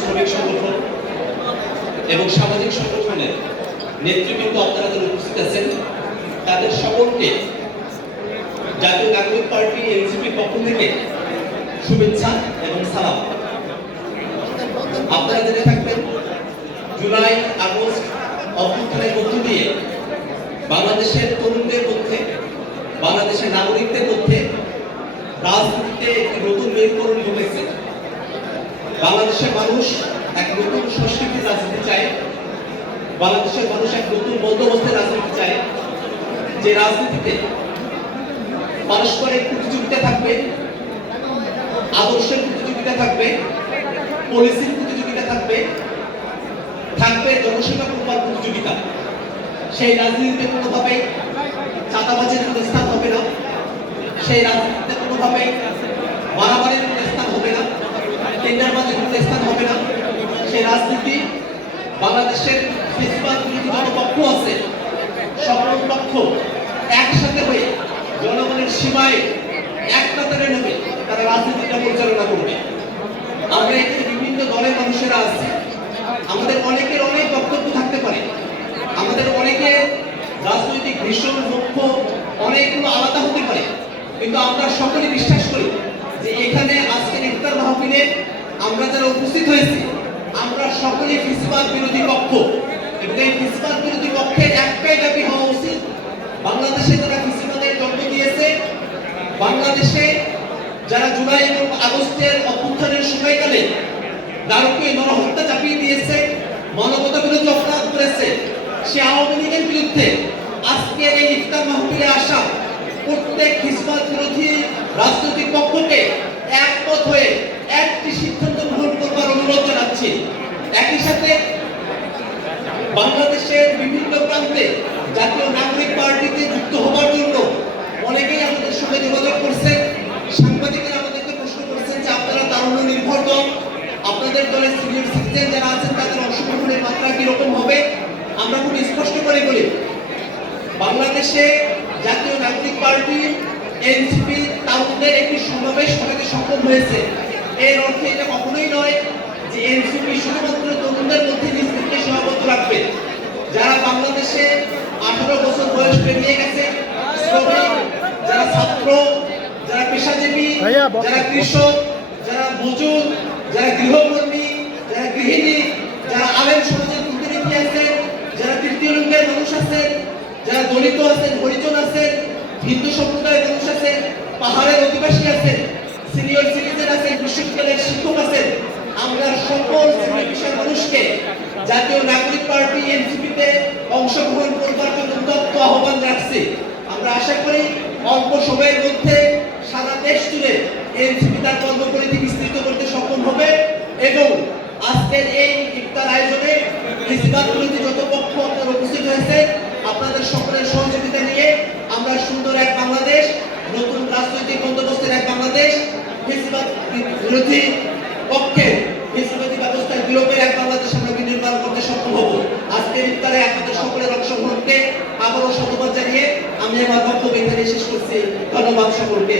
শ্রমিক সংগঠন এবং সামাজিক সংগঠনের নেতৃবৃন্দ আপনারা যারা উপস্থিত আছেন তাদের সকলকে জাতীয় নাগরিক পার্টি এনসিপির পক্ষ থেকে শুভেচ্ছা এবং সালাম। আপনারা জেনে থাকবেন জুলাই আগস্ট অভ্যুত্থানের মধ্য দিয়ে বাংলাদেশের তরুণদের মধ্যে, বাংলাদেশের নাগরিকদের মধ্যে রাজনীতিতে একটি নতুন মেরুকরণ ঘটেছে। বাংলাদেশের মানুষ এক নতুন সংস্কৃতির রাজনীতি চায়, বাংলাদেশের মানুষ এক নতুন বন্দোবস্তের রাজনীতি চায়, যে রাজনীতিতে পারস্পরিক প্রতিযোগিতা থাকবে, আদর্শের প্রতিযোগিতা থাকবে, পলিসির প্রতিযোগিতা থাকবে, থাকবে জনসেবা করবার প্রতিযোগিতা। সেই রাজনীতিতে কোনোভাবেই চাঁদাবাজির কোনো স্থান হবে না, সেই রাজনীতিতে কোনোভাবেই মারামারির কোনো স্থান হবে না, টেন্ডারবাজির কোনো স্থান হবে না। সেই রাজনীতি বাংলাদেশের ফেসিবাদ বিরোধী যত পক্ষ আছে সকল পক্ষ একসাথে হয়ে জনগণের সীমায় এক কাতারে নেবে তারা রাজনীতিটা পরিচালনা করবে। আমরা এখানে বিভিন্ন দলের মানুষেরা আছি, আমাদের অনেকের অনেক বক্তব্য থাকতে পারে, আমাদের অনেকের রাজনৈতিক ভীষণ লক্ষ্য অনেকগুলো আলাদা হতে পারে, কিন্তু আমরা সকলে বিশ্বাস করি যে এখানে আজকের ইফতার মাহফিলে আমরা যারা উপস্থিত হয়েছি আমরা সকলেই ফেসিবাদ বিরোধী পক্ষ, এবং এই ফেসিবাদ বিরোধী পক্ষের একটাই দাবি হওয়া উচিত, বাংলাদেশে যারা ফেসিবাদের জন্ম দিয়েছে, বাংলাদেশে যারা জুলাই এবং আগস্টের অভ্যুত্থানের সময়কালে নারকীয় নরহত্যা চাপিয়ে দিয়েছে, মানবতা বিরোধী অপরাধ করেছে, সে আওয়ামী লীগের বিরুদ্ধে আজকের এই ইফতার মাহফিলে আসা প্রত্যেক ফেসিবাদ বিরোধী রাজনৈতিক পক্ষকে একমত হয়ে একটি সিদ্ধান্ত গ্রহণ করবার অনুরোধ জানাচ্ছি। একই সাথে বাংলাদেশের বিভিন্ন প্রান্তে জাতীয় নাগরিক পার্টিতে যুক্ত হবার জন্য অনেকেই আমাদের সঙ্গে যোগাযোগ করছেন। সাংবাদিকেরা আমাদেরকে প্রশ্ন করছেন যে আপনারা তারুণ্য নির্ভর দল, আপনাদের দলের সিনিয়র সিটিজেন যারা আছেন তাদের অংশগ্রহণের মাত্রা কিরকম হবে। আমরা খুব স্পষ্ট করে বলি, বাংলাদেশে জাতীয় নাগরিক পার্টি এনসিপি তারুণদের একটি সমাবেশ করাতে সক্ষম হয়েছে। এর অর্থে এটা কখনোই নয় যে এনসিপি শুধুমাত্র তরুণদের মধ্যে নিজেদেরকে সীমাবদ্ধ রাখবে। যারা বাংলাদেশে 18 বছর বয়স পেরিয়ে গেছে, শ্রমিক, যারা ছাত্র, যারা পেশাজীবী, যারা কৃষক, যারা মজুর, যারা গৃহকর্মী, যারা গৃহিণী, যারা আলেম সমাজের প্রতিনিধি আছেন, যারা তৃতীয় লিঙ্গের মানুষ আছেন, যারা দলিত আছেন, হরিজন আছেন, হিন্দু সম্প্রদায়ের মানুষ আছেন, পাহাড়ের অধিবাসী আছেন, সিনিয়র সিটিজেন আছেন, বিশ্ববিদ্যালয়ের শিক্ষক আছেন, আমরা সকল শ্রেণী-পেশার মানুষকে জাতীয় নাগরিক পার্টি এনসিপিতে অংশগ্রহণ করবার জন্য উদাত্ত আহ্বান রাখছি। আমরা আশা করি অল্প সময়ের মধ্যে সারা দেশ জুড়ে এনসিপি তার কর্মপরিধি বিস্তৃত করতে সক্ষম হবে, এবং আজকের এই ইফতার আয়োজনে ফেসিবাদ বিরোধী যত পক্ষ আপনারা উপস্থিত হয়েছে আপনাদের সকলের সহযোগিতা নিয়ে আমরা সুন্দর এক বাংলাদেশ, নতুন রাজনৈতিক বন্দোবস্তের এক বাংলাদেশ, ফেসিবাদ বিরোধী পক্ষে ফেসিবাদী ব্যবস্থার বিলোপের এক বাংলাদেশ আমরা বিনির্মাণ করতে সক্ষম হব। আজকের ইফতারে আপনাদের সকলের অংশগ্রহণকে আবারও সাধুবাদ জানিয়ে আমি আমার বক্তব্য এখানে শেষ করছি। ধন্যবাদ সকলকে।